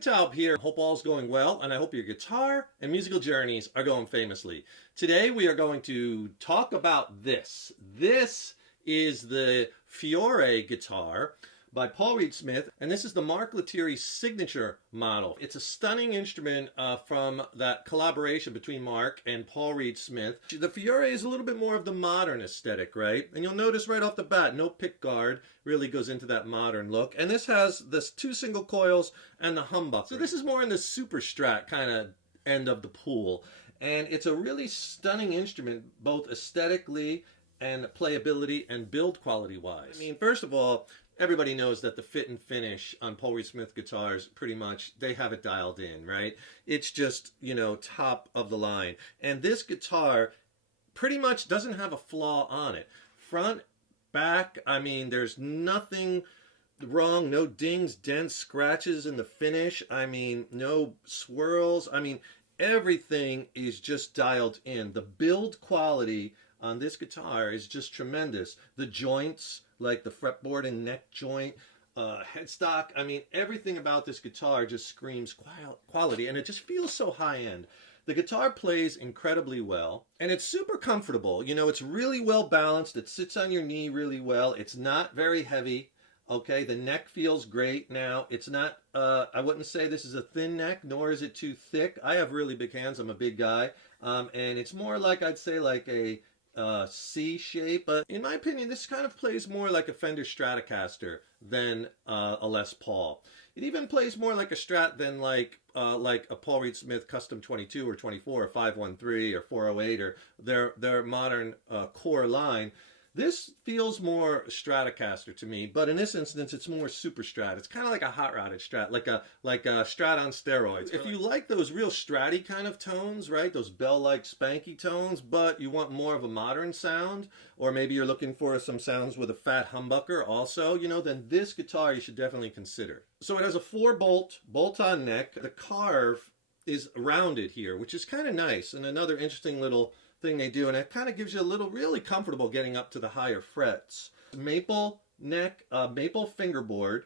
Taub here. Hope all's going well, and I hope your guitar and musical journeys are going famously. Today we are going to talk about this. This is the Fiore guitar by Paul Reed Smith, and this is the Mark Lettieri signature model. It's a stunning instrument from that collaboration between Mark and Paul Reed Smith. The Fiore is a little bit more of the modern aesthetic, right? And you'll notice right off the bat, no pick guard really goes into that modern look. And this has this 2 single coils and the humbucker. So this is more in the super strat kind of end of the pool. And it's a really stunning instrument, both aesthetically and playability and build quality wise. I mean, first of all, everybody knows that the fit and finish on Paul Reed Smith guitars, pretty much, they have it dialed in, right? It's just, you know, top of the line. And this guitar pretty much doesn't have a flaw on it. Front, back, I mean, there's nothing wrong, no dings, dents, scratches in the finish. I mean, no swirls. I mean, everything is just dialed in. The build quality on this guitar is just tremendous. The joints, like the fretboard and neck joint, headstock, I mean, everything about this guitar just screams quality, and it just feels so high-end. The guitar plays incredibly well, and it's super comfortable. You know, it's really well balanced. It sits on your knee really well. It's not very heavy. Okay, the neck feels great. Now, it's not, I wouldn't say this is a thin neck, nor is it too thick. I have really big hands. I'm a big guy. And it's more like, I'd say, like a C shape, but in my opinion this kind of plays more like a Fender Stratocaster than a Les Paul. It even plays more like a Strat than like a Paul Reed Smith Custom 22 or 24 or 513 or 408 or their modern core line. This feels more Stratocaster to me, but in this instance, it's more super Strat. It's kind of like a hot rodded Strat, like a Strat on steroids. If you like those real Stratty kind of tones, right, those bell-like spanky tones, but you want more of a modern sound, or maybe you're looking for some sounds with a fat humbucker also, you know, then this guitar you should definitely consider. So it has a 4-bolt-on neck. The carve is rounded here, which is kind of nice, and another interesting little thing they do, and it kind of gives you a little really comfortable getting up to the higher frets. Maple neck, maple fingerboard.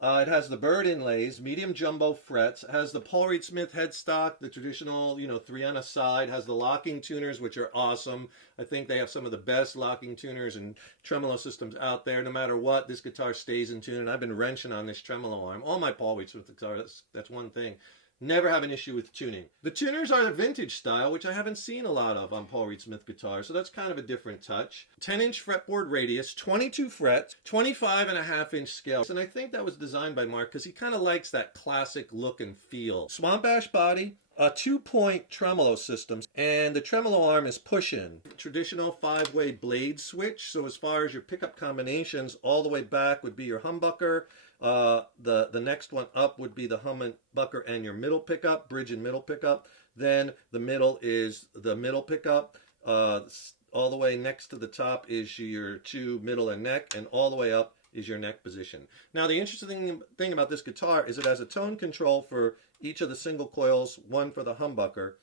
It has the bird inlays, medium jumbo frets. It has the Paul Reed Smith headstock, the traditional, you know, 3 on a side. It has the locking tuners, which are awesome. I think they have some of the best locking tuners and tremolo systems out there. No matter what, this guitar stays in tune, and I've been wrenching on this tremolo arm. All my Paul Reed Smith guitars, that's one thing. Never have an issue with tuning. The tuners are the vintage style, which I haven't seen a lot of on Paul Reed Smith guitars, so that's kind of a different touch. 10-inch fretboard radius, 22 frets, 25.5-inch scale. And I think that was designed by Mark because he kind of likes that classic look and feel. Swamp ash body, a 2-point tremolo system, and the tremolo arm is push-in. Traditional 5-way blade switch, so as far as your pickup combinations, all the way back would be your humbucker. The next one up would be the humbucker and your middle pickup, bridge and middle pickup. Then the middle is the middle pickup. All the way next to the top is your 2 middle and neck, and all the way up is your neck position. Now the interesting thing about this guitar is it has a tone control for each of the single coils, one for the humbucker,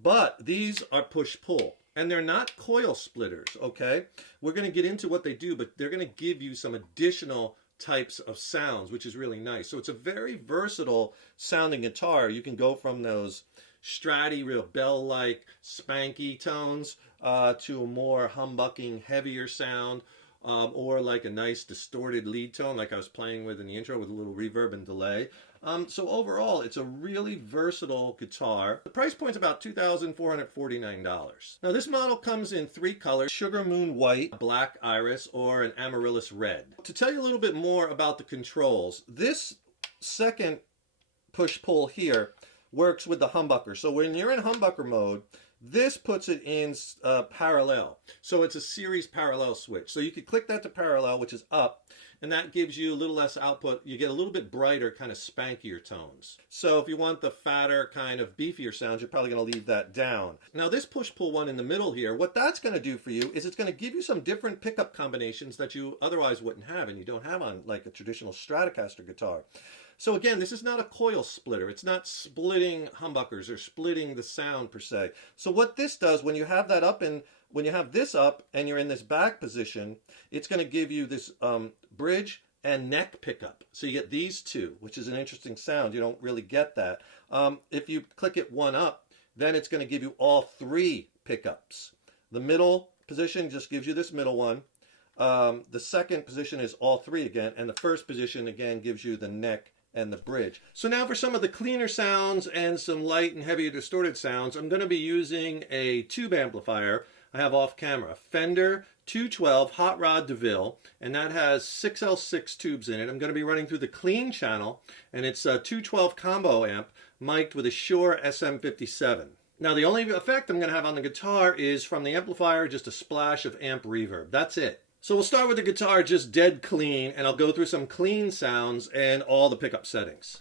but these are push-pull. And they're not coil splitters, okay? We're going to get into what they do, but they're going to give you some additional types of sounds, which is really nice. So it's a very versatile sounding guitar. You can go from those stratty, real bell-like, spanky tones to a more humbucking, heavier sound, or like a nice distorted lead tone like I was playing with in the intro with a little reverb and delay. So overall, it's a really versatile guitar. The price point's about $2,449. Now this model comes in 3 colors: Sugar Moon White, Black Iris, or an Amaryllis Red. To tell you a little bit more about the controls, this second push-pull here works with the humbucker. So when you're in humbucker mode, this puts it in parallel. So it's a series parallel switch. So you could click that to parallel, which is up, and that gives you a little less output. You get a little bit brighter, kind of spankier tones. So if you want the fatter, kind of beefier sounds, you're probably going to leave that down. Now this push-pull one in the middle here, what that's going to do for you is it's going to give you some different pickup combinations that you otherwise wouldn't have and you don't have on like a traditional Stratocaster guitar. So again, this is not a coil splitter. It's not splitting humbuckers or splitting the sound per se. So what this does, when you have that up and when you have this up and you're in this back position, it's going to give you this bridge and neck pickup. So you get these two, which is an interesting sound. You don't really get that. If you click it one up, then it's going to give you all three pickups. The middle position just gives you this middle one. The second position is all three again, and the first position again gives you the neck and the bridge. So now for some of the cleaner sounds and some light and heavier distorted sounds, I'm going to be using a tube amplifier I have off camera, Fender 212 Hot Rod DeVille, and that has 6L6 tubes in it. I'm going to be running through the clean channel, and it's a 212 combo amp mic'd with a Fiore SM57. Now the only effect I'm going to have on the guitar is from the amplifier, just a splash of amp reverb. That's it. So we'll start with the guitar just dead clean, and I'll go through some clean sounds and all the pickup settings.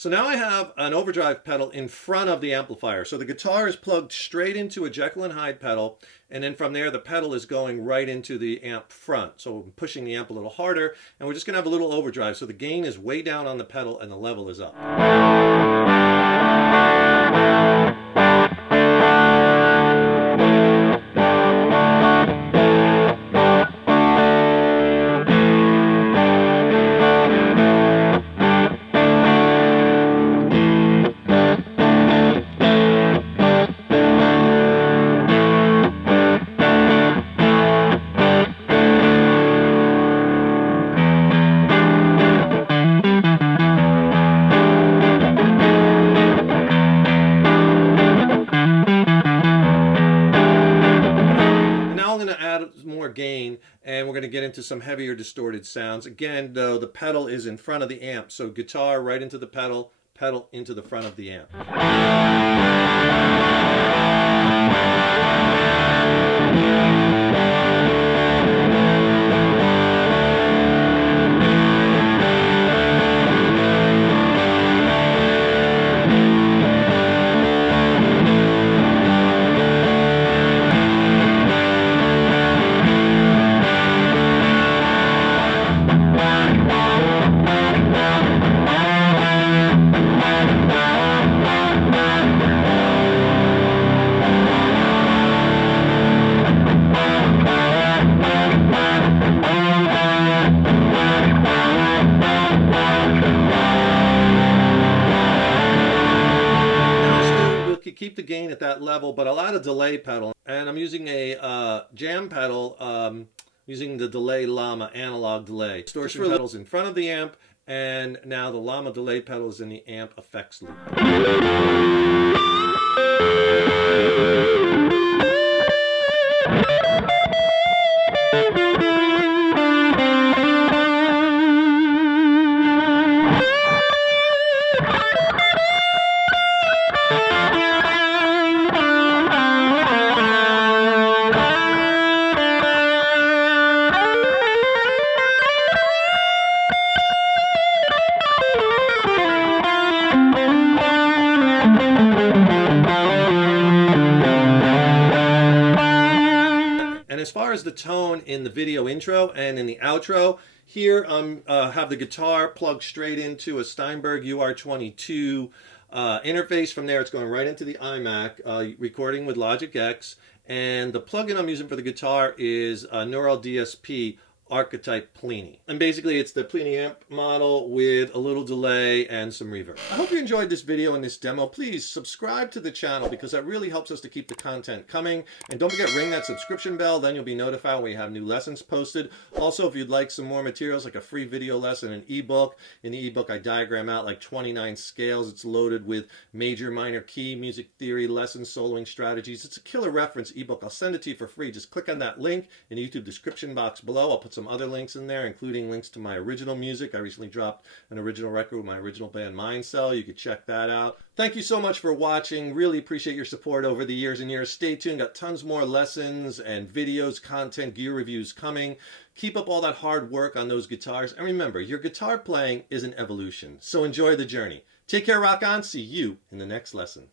So now I have an overdrive pedal in front of the amplifier. So the guitar is plugged straight into a Jekyll and Hyde pedal, and then from there the pedal is going right into the amp front. So I'm pushing the amp a little harder, and we're just going to have a little overdrive. So the gain is way down on the pedal and the level is up. Gain, and we're going to get into some heavier distorted sounds. Again, though, the pedal is in front of the amp, so guitar right into the pedal, pedal into the front of the amp. keep the gain at that level, but I'll add a delay pedal. And I'm using a jam pedal, using the delay llama analog delay. Distortion pedals in front of the amp, and now the llama delay pedal is in the amp effects loop. And as far as the tone in the video intro and in the outro, here have the guitar plugged straight into a Steinberg UR22 interface. From there, it's going right into the iMac, recording with Logic X. And the plugin I'm using for the guitar is Neural DSP Archetype Plini. And basically it's the Plini amp model with a little delay and some reverb. I hope you enjoyed this video and this demo. Please subscribe to the channel because that really helps us to keep the content coming. And don't forget, ring that subscription bell, then you'll be notified when we have new lessons posted. Also, if you'd like some more materials like a free video lesson, an ebook, in the ebook I diagram out like 29 scales. It's loaded with major, minor key, music theory, lessons, soloing strategies. It's a killer reference ebook. I'll send it to you for free. Just click on that link in the YouTube description box below. I'll put some other links in there, including links to my original music. I recently dropped an original record with my original band Mindcell. You could check that out. Thank you so much for watching. Really appreciate your support over the years and years. Stay tuned. Got tons more lessons and videos, content, gear reviews coming. Keep up all that hard work on those guitars. And remember, your guitar playing is an evolution. So enjoy the journey. Take care, rock on. See you in the next lesson.